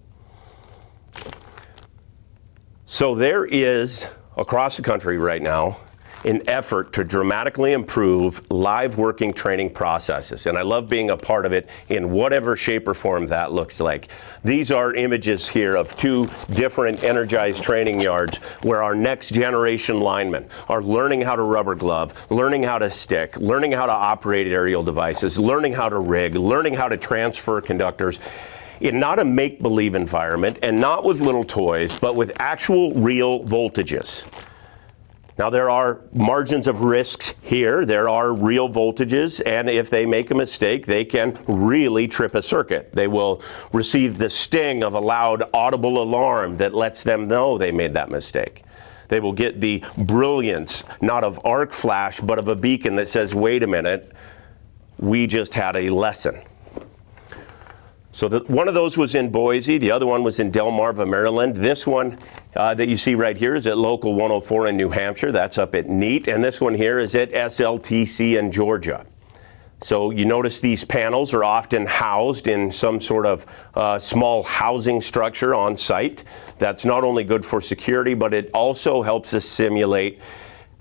So there is, across the country right now, an effort to dramatically improve live working training processes. And I love being a part of it in whatever shape or form that looks like. These are images here of 2 different Energized training yards where our next generation linemen are learning how to rubber glove, learning how to stick, learning how to operate aerial devices, learning how to rig, learning how to transfer conductors in not a make-believe environment and not with little toys, but with actual real voltages. Now, there are margins of risks here. There are real voltages, and if they make a mistake, they can really trip a circuit. They will receive the sting of a loud audible alarm that lets them know they made that mistake. They will get the brilliance, not of arc flash, but of a beacon that says, wait a minute, we just had a lesson. So one of those was in Boise, the other one was in Delmarva, Maryland. This one that you see right here is at Local 104 in New Hampshire. That's up at NEAT. And this one here is at SLTC in Georgia. So you notice these panels are often housed in some sort of small housing structure on site. That's not only good for security, but it also helps us simulate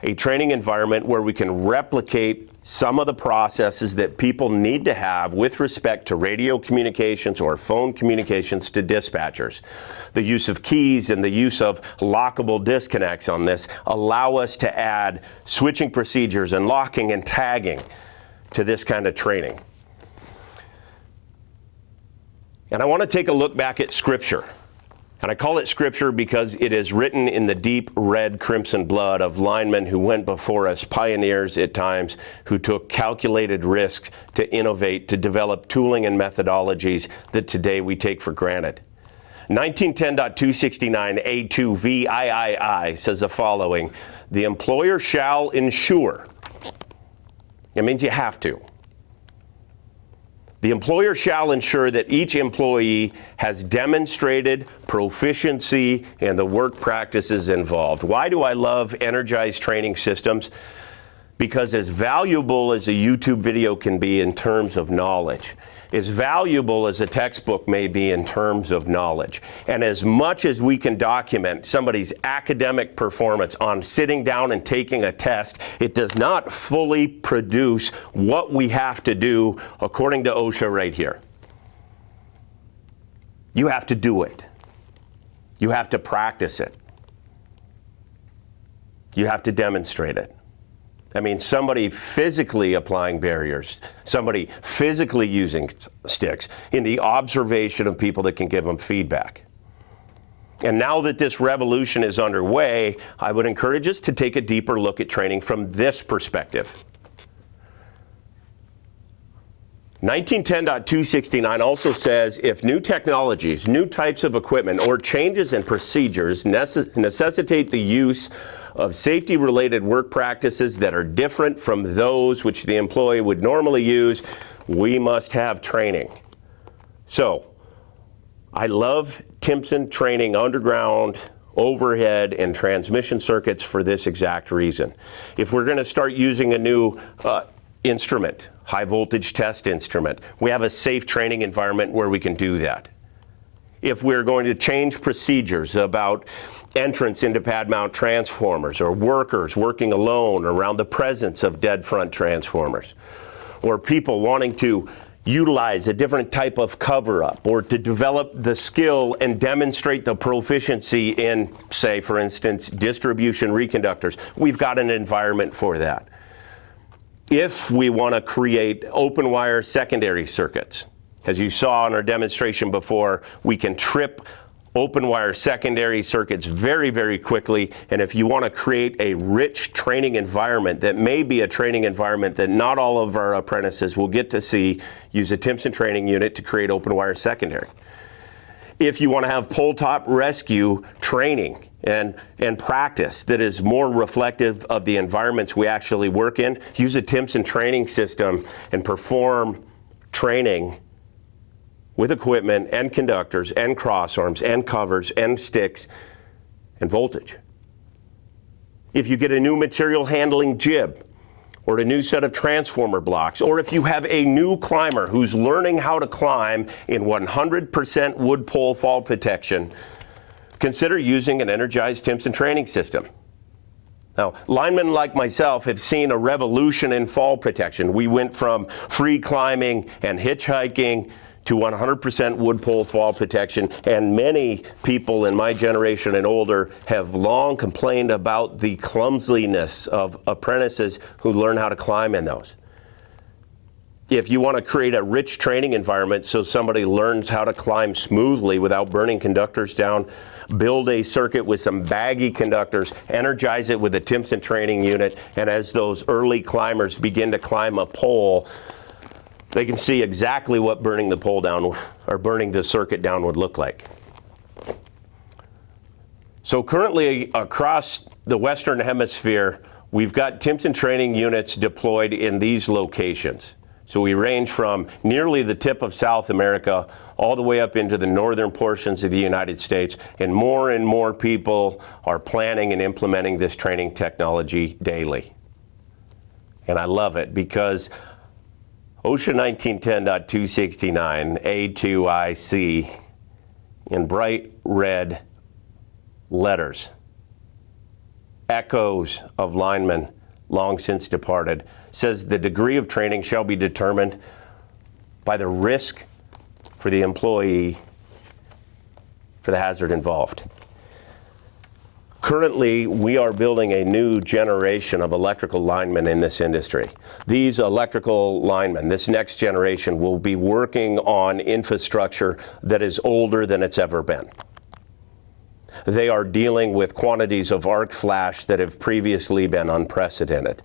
a training environment where we can replicate some of the processes that people need to have with respect to radio communications or phone communications to dispatchers. The use of keys and the use of lockable disconnects on this allow us to add switching procedures and locking and tagging to this kind of training. And I want to take a look back at Scripture. And I call it Scripture because it is written in the deep red crimson blood of linemen who went before us, pioneers at times, who took calculated risks to innovate, to develop tooling and methodologies that today we take for granted. 1910.269A2VIII says the following: the employer shall ensure. It means you have to. The employer shall ensure that each employee has demonstrated proficiency in the work practices involved. Why do I love Energized training systems? Because as valuable as a YouTube video can be in terms of knowledge, as valuable as a textbook may be in terms of knowledge, and as much as we can document somebody's academic performance on sitting down and taking a test, it does not fully produce what we have to do according to OSHA right here. You have to do it. You have to practice it. You have to demonstrate it. I mean, somebody physically applying barriers, somebody physically using sticks in the observation of people that can give them feedback. And now that this revolution is underway, I would encourage us to take a deeper look at training from this perspective. 1910.269 also says if new technologies, new types of equipment, or changes in procedures necessitate the use of safety-related work practices that are different from those which the employee would normally use, we must have training. So, I love Timpson training underground, overhead, and transmission circuits for this exact reason. If we're going to start using a new instrument, high voltage test instrument, we have a safe training environment where we can do that. If we're going to change procedures about entrance into pad mount transformers, or workers working alone around the presence of dead front transformers, or people wanting to utilize a different type of cover-up, or to develop the skill and demonstrate the proficiency in, say, for instance, distribution reconductors, we've got an environment for that. If we want to create open wire secondary circuits, as you saw in our demonstration before, we can trip open wire secondary circuits very, very quickly. And if you want to create a rich training environment that may be a training environment that not all of our apprentices will get to see, use a Timpson training unit to create open wire secondary. If you want to have pole top rescue training and practice that is more reflective of the environments we actually work in, use a Timpson training system and perform training with equipment and conductors and crossarms and covers and sticks and voltage. If you get a new material handling jib, or a new set of transformer blocks, or if you have a new climber who's learning how to climb in 100% wood pole fall protection, consider using an Energized Timpson training system. Now, linemen like myself have seen a revolution in fall protection. We went from free climbing and hitchhiking to 100% wood pole fall protection, and many people in my generation and older have long complained about the clumsiness of apprentices who learn how to climb in those. If you want to create a rich training environment so somebody learns how to climb smoothly without burning conductors down, build a circuit with some baggy conductors, energize it with a Timpson training unit, and as those early climbers begin to climb a pole, they can see exactly what burning the pole down or burning the circuit down would look like. So currently across the Western Hemisphere, we've got Timpson training units deployed in these locations. So we range from nearly the tip of South America all the way up into the northern portions of the United States, and more people are planning and implementing this training technology daily. And I love it because OSHA 1910.269 A2IC in bright red letters, echoes of linemen long since departed, says the degree of training shall be determined by the risk for the employee for the hazard involved. Currently, we are building a new generation of electrical linemen in this industry. These electrical linemen, this next generation, will be working on infrastructure that is older than it's ever been. They are dealing with quantities of arc flash that have previously been unprecedented.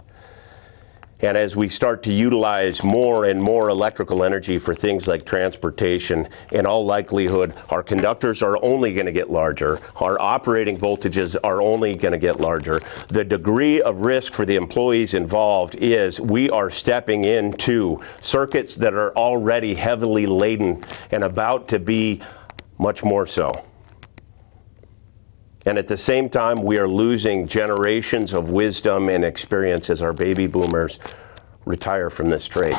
And as we start to utilize more and more electrical energy for things like transportation, in all likelihood, our conductors are only going to get larger. Our operating voltages are only going to get larger. The degree of risk for the employees involved is we are stepping into circuits that are already heavily laden and about to be much more so. And at the same time, we are losing generations of wisdom and experience as our baby boomers retire from this trade.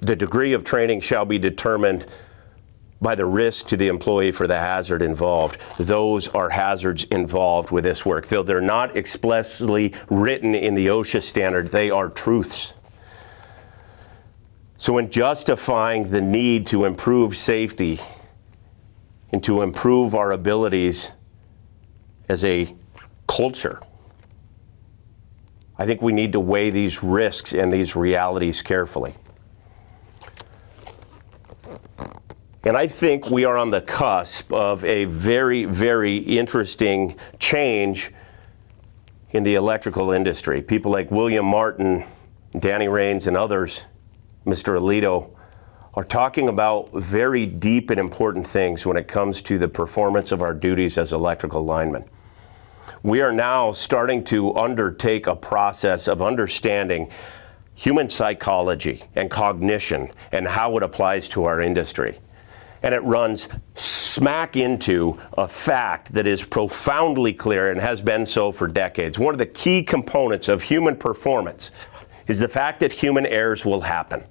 The degree of training shall be determined by the risk to the employee for the hazard involved. Those are hazards involved with this work. Though they're not explicitly written in the OSHA standard, they are truths. So in justifying the need to improve safety and to improve our abilities as a culture, I think we need to weigh these risks and these realities carefully. And I think we are on the cusp of a very, very interesting change in the electrical industry. People like William Martin, Danny Rains, and others, Mr. Alito, are talking about very deep and important things when it comes to the performance of our duties as electrical linemen. We are now starting to undertake a process of understanding human psychology and cognition and how it applies to our industry. And it runs smack into a fact that is profoundly clear and has been so for decades. One of the key components of human performance is the fact that human errors will happen.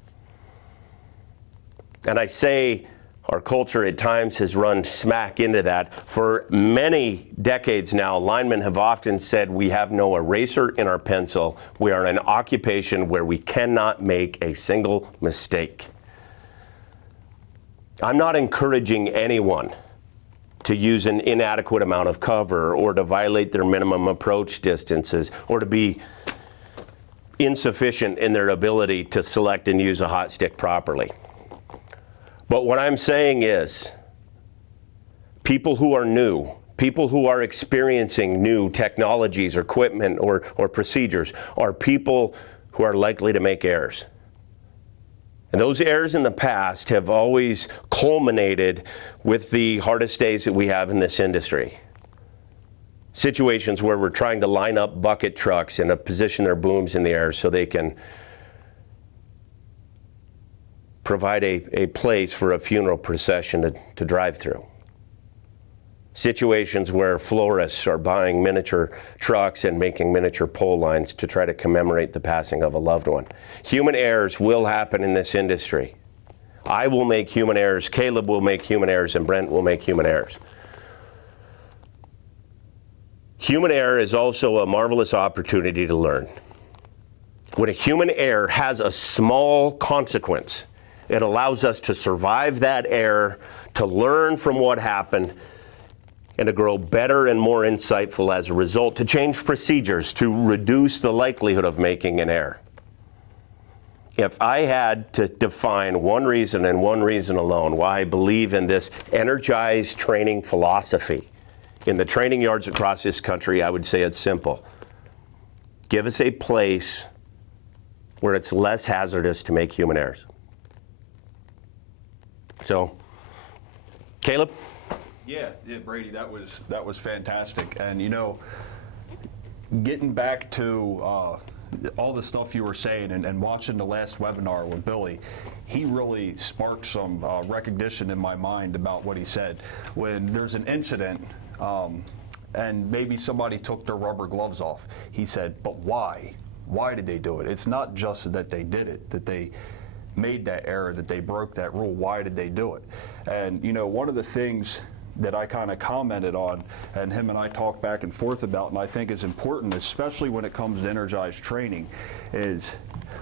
And I say our culture at times has run smack into that. For many decades now, linemen have often said we have no eraser in our pencil. We are in an occupation where we cannot make a single mistake. I'm not encouraging anyone to use an inadequate amount of cover or to violate their minimum approach distances or to be insufficient in their ability to select and use a hot stick properly. But what I'm saying is, people who are new, people who are experiencing new technologies or equipment or procedures are people who are likely to make errors. And those errors in the past have always culminated with the hardest days that we have in this industry. Situations where we're trying to line up bucket trucks and position their booms in the air so they can provide a place for a funeral procession to drive through. Situations where florists are buying miniature trucks and making miniature pole lines to try to commemorate the passing of a loved one. Human errors will happen in this industry. I will make human errors, Caleb will make human errors, and Brent will make human errors. Human error is also a marvelous opportunity to learn. When a human error has a small consequence, it allows us to survive that error, to learn from what happened, and to grow better and more insightful as a result, to change procedures, to reduce the likelihood of making an error. If I had to define one reason and one reason alone why I believe in this energized training philosophy in the training yards across this country, I would say it's simple. Give us a place where it's less hazardous to make human errors. So, Caleb? Yeah, Brady, that was fantastic. And you know, getting back to all the stuff you were saying and watching the last webinar with Billy, he really sparked some recognition in my mind about what he said. When there's an incident and maybe somebody took their rubber gloves off, he said, but why? Why did they do it? It's not just that they did it, that they made that error, that they broke that rule. Why did they do it? And you know, one of the things that I kind of commented on, and him and I talked back and forth about, and I think is important, especially when it comes to energized training, is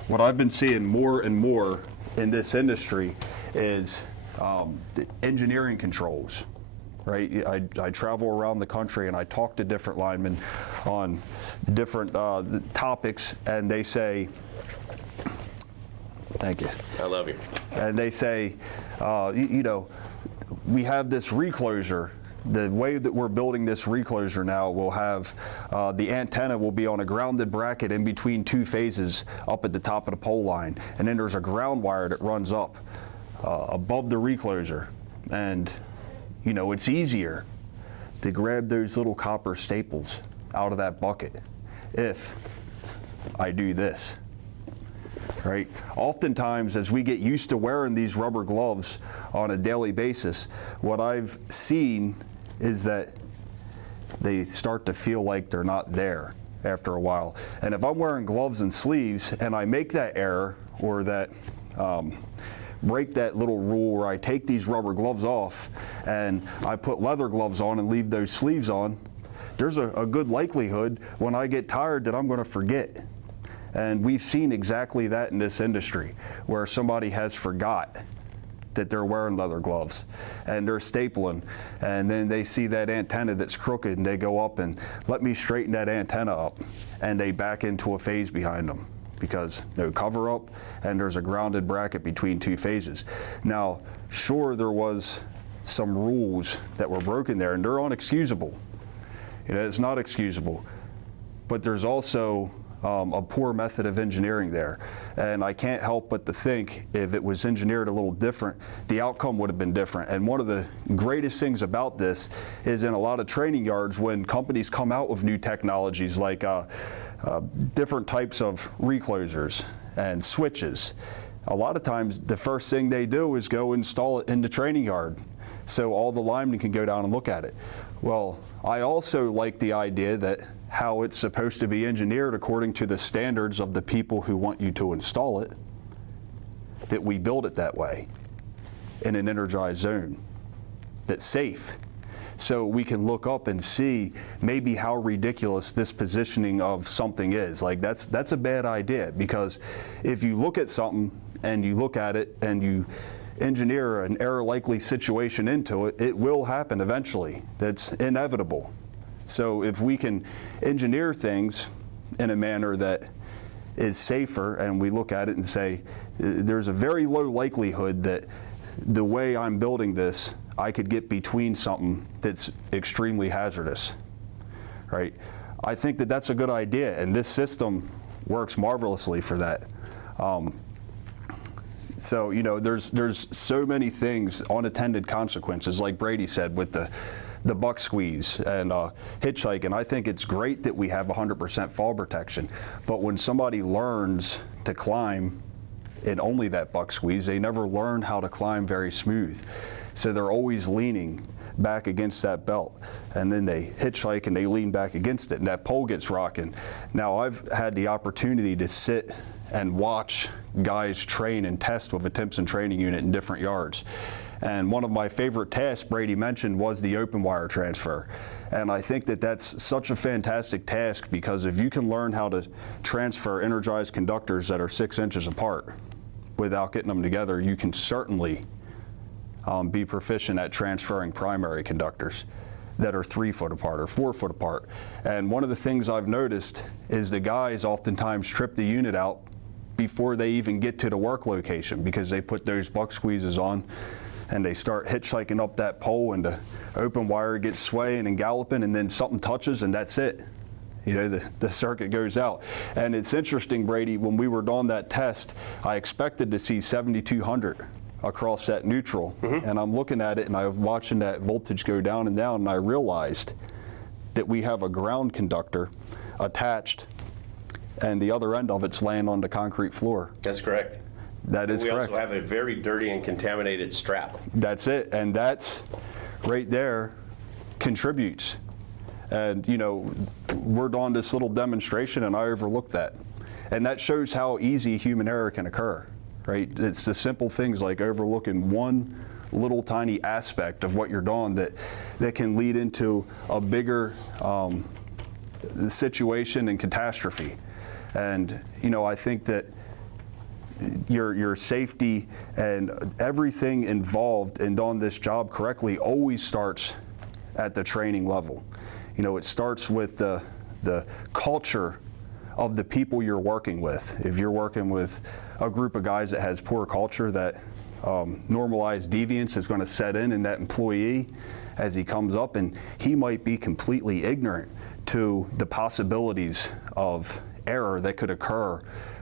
what I've been seeing more and more in this industry is the engineering controls. Right? I travel around the country and I talk to different linemen on different topics, and they say, thank you. I love you. And they say, you know, we have this reclosure. The way that we're building this reclosure now will have the antenna will be on a grounded bracket in between two phases up at the top of the pole line. And then there's a ground wire that runs up above the reclosure. And you know, it's easier to grab those little copper staples out of that bucket if I do this, right? Oftentimes, as we get used to wearing these rubber gloves on a daily basis, what I've seen is that they start to feel like they're not there after a while. And if I'm wearing gloves and sleeves and I make that error or that break that little rule where I take these rubber gloves off and I put leather gloves on and leave those sleeves on, there's a good likelihood when I get tired that I'm going to forget. And we've seen exactly that in this industry, where somebody has forgot that they're wearing leather gloves and they're stapling, and then they see that antenna that's crooked and they go up and let me straighten that antenna up, and they back into a phase behind them because no cover up and there's a grounded bracket between two phases. Now, sure, there was some rules that were broken there and they're unexcusable. You know, it's not excusable, but there's also a poor method of engineering there. And I can't help but to think if it was engineered a little different, the outcome would have been different. And one of the greatest things about this is in a lot of training yards, when companies come out with new technologies like different types of reclosers and switches, a lot of times the first thing they do is go install it in the training yard so all the linemen can go down and look at it. Well, I also like the idea that how it's supposed to be engineered according to the standards of the people who want you to install it, that we build it that way in an energized zone that's safe. So we can look up and see maybe how ridiculous this positioning of something is. Like that's a bad idea, because if you look at something and you look at it and you engineer an error likely situation into it, it will happen eventually. That's inevitable. So if we can engineer things in a manner that is safer, and we look at it and say, there's a very low likelihood that the way I'm building this, I could get between something that's extremely hazardous, right? I think that that's a good idea, and this system works marvelously for that. So, you know, there's so many things, unintended consequences, like Brady said, with the buck squeeze and hitchhiking. I think it's great that we have 100% fall protection, but when somebody learns to climb in only that buck squeeze, they never learn how to climb very smooth. So they're always leaning back against that belt, and then they hitchhike and they lean back against it, and that pole gets rocking. Now, I've had the opportunity to sit and watch guys train and test with a Timpson training unit in different yards. And one of my favorite tasks Brady mentioned was the open wire transfer. And I think that that's such a fantastic task, because if you can learn how to transfer energized conductors that are 6 inches apart without getting them together, you can certainly be proficient at transferring primary conductors that are 3 foot apart or 4 foot apart. And one of the things I've noticed is the guys oftentimes trip the unit out before they even get to the work location, because they put those buck squeezes on and they start hitchhiking up that pole, and the open wire gets swaying and galloping, and then something touches and that's it. You know, the circuit goes out. And it's interesting, Brady, when we were doing that test, I expected to see 7,200 across that neutral, and I'm looking at it and I'm watching that voltage go down and down, and I realized that we have a ground conductor attached and the other end of it's laying on the concrete floor. That's correct. That is correct. We also have a very dirty and contaminated strap. That's it, and that's right there contributes. And you know, we're doing this little demonstration and I overlooked that. And that shows how easy human error can occur, right? It's the simple things like overlooking one little tiny aspect of what you're doing that can lead into a bigger situation and catastrophe. And you know, I think that your safety and everything involved in doing this job correctly always starts at the training level. You know, it starts with the culture of the people you're working with. If you're working with a group of guys that has poor culture, that normalized deviance is going to set in that employee as he comes up, and he might be completely ignorant to the possibilities of error that could occur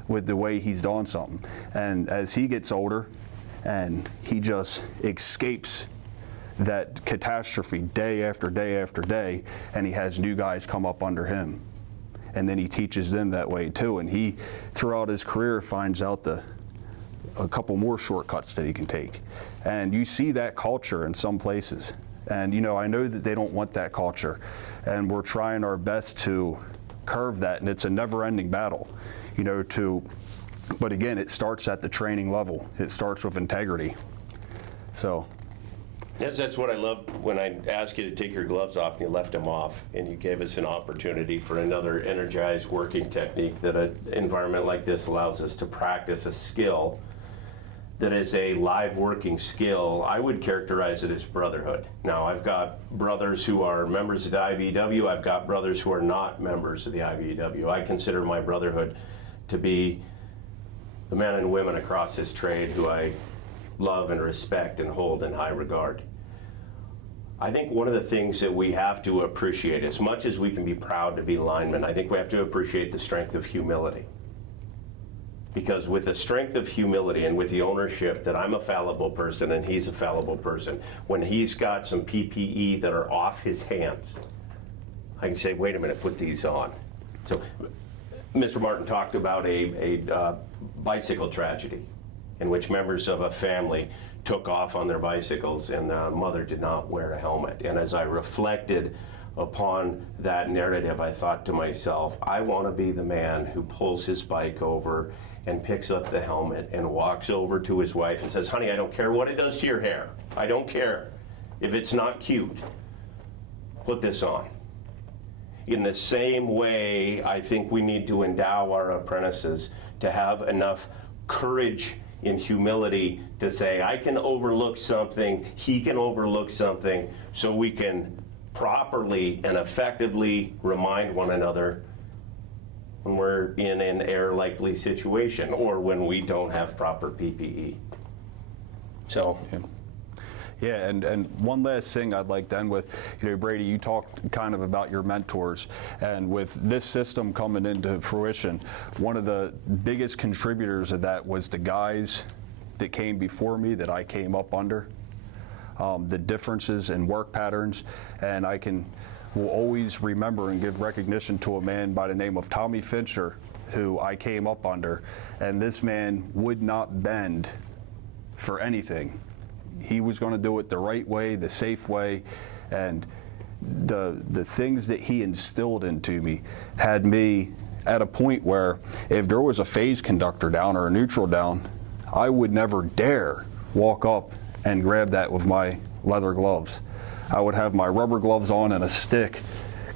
with the way he's doing something. And as he gets older and he just escapes that catastrophe day after day after day, and he has new guys come up under him, and then he teaches them that way too, and he throughout his career finds out a couple more shortcuts that he can take. And you see that culture in some places, and you know, I know that they don't want that culture, and we're trying our best to curve that, and it's a never-ending battle, you know, but again, it starts at the training level. It starts with integrity. So Yes, that's what I love when I asked you to take your gloves off and you left them off, and you gave us an opportunity for another energized working technique that an environment like this allows us to practice a skill that is a live working skill. I would characterize it as brotherhood. Now, I've got brothers who are members of the IBEW. I've got brothers who are not members of the IBEW. I consider my brotherhood to be the men and women across this trade who I love and respect and hold in high regard. I think one of the things that we have to appreciate, as much as we can be proud to be linemen, I think we have to appreciate the strength of humility. Because with the strength of humility and with the ownership that I'm a fallible person and he's a fallible person, when he's got some PPE that are off his hands, I can say, wait a minute, put these on. So Mr. Martin talked about a bicycle tragedy in which members of a family took off on their bicycles and the mother did not wear a helmet. And as I reflected upon that narrative, I thought to myself, I want to be the man who pulls his bike over and picks up the helmet and walks over to his wife and says, honey, I don't care what it does to your hair. I don't care. If it's not cute, put this on. In the same way, I think we need to endow our apprentices to have enough courage and humility to say, I can overlook something, he can overlook something, so we can properly and effectively remind one another when we're in an error-likely situation or when we don't have proper PPE. So. Yeah, and one last thing I'd like to end with, you know, Brady, you talked kind of about your mentors, and with this system coming into fruition, one of the biggest contributors of that was the guys that came before me that I came up under, the differences in work patterns, and will always remember and give recognition to a man by the name of Tommy Fincher, who I came up under, and this man would not bend for anything. He was going to do it the right way, the safe way, and the things that he instilled into me had me at a point where if there was a phase conductor down or a neutral down, I would never dare walk up and grab that with my leather gloves. I would have my rubber gloves on and a stick,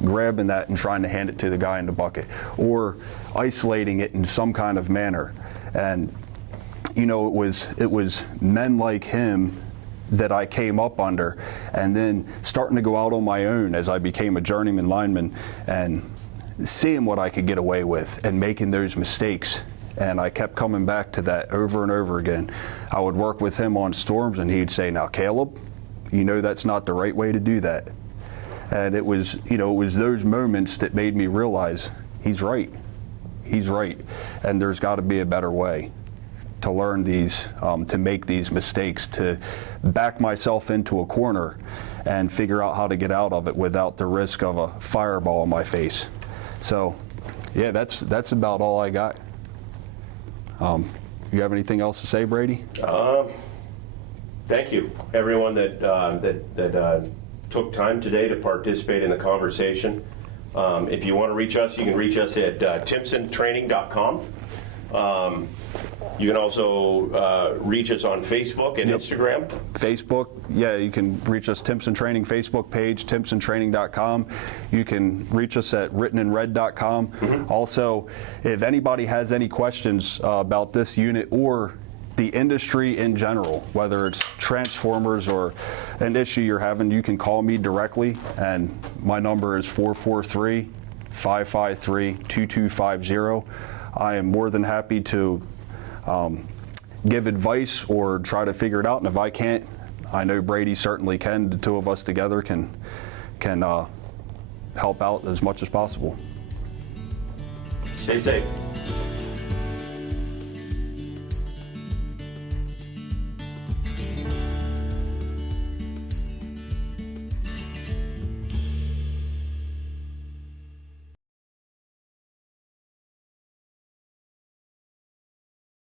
grabbing that and trying to hand it to the guy in the bucket, or isolating it in some kind of manner. And you know, it was men like him that I came up under, and then starting to go out on my own as I became a journeyman lineman and seeing what I could get away with and making those mistakes. And I kept coming back to that over and over again. I would work with him on storms and he'd say, "Now Caleb, you know that's not the right way to do that." And it was, you know, it was those moments that made me realize he's right. He's right. And there's got to be a better way to learn these, to make these mistakes, to back myself into a corner and figure out how to get out of it without the risk of a fireball in my face. So, yeah, that's about all I got. You have anything else to say, Brady? Thank you, everyone that took time today to participate in the conversation. If you want to reach us, you can reach us at timpsontraining.com. You can also reach us on Facebook and Instagram. Facebook, yeah, you can reach us Timpson Training Facebook page, timpsontraining.com. You can reach us at writtenandread.com. Also, if anybody has any questions about this unit or the industry in general, whether it's transformers or an issue you're having, you can call me directly, and my number is 443-553-2250. I am more than happy to give advice or try to figure it out, and if I can't, I know Brady certainly can. The two of us together can help out as much as possible. Stay safe.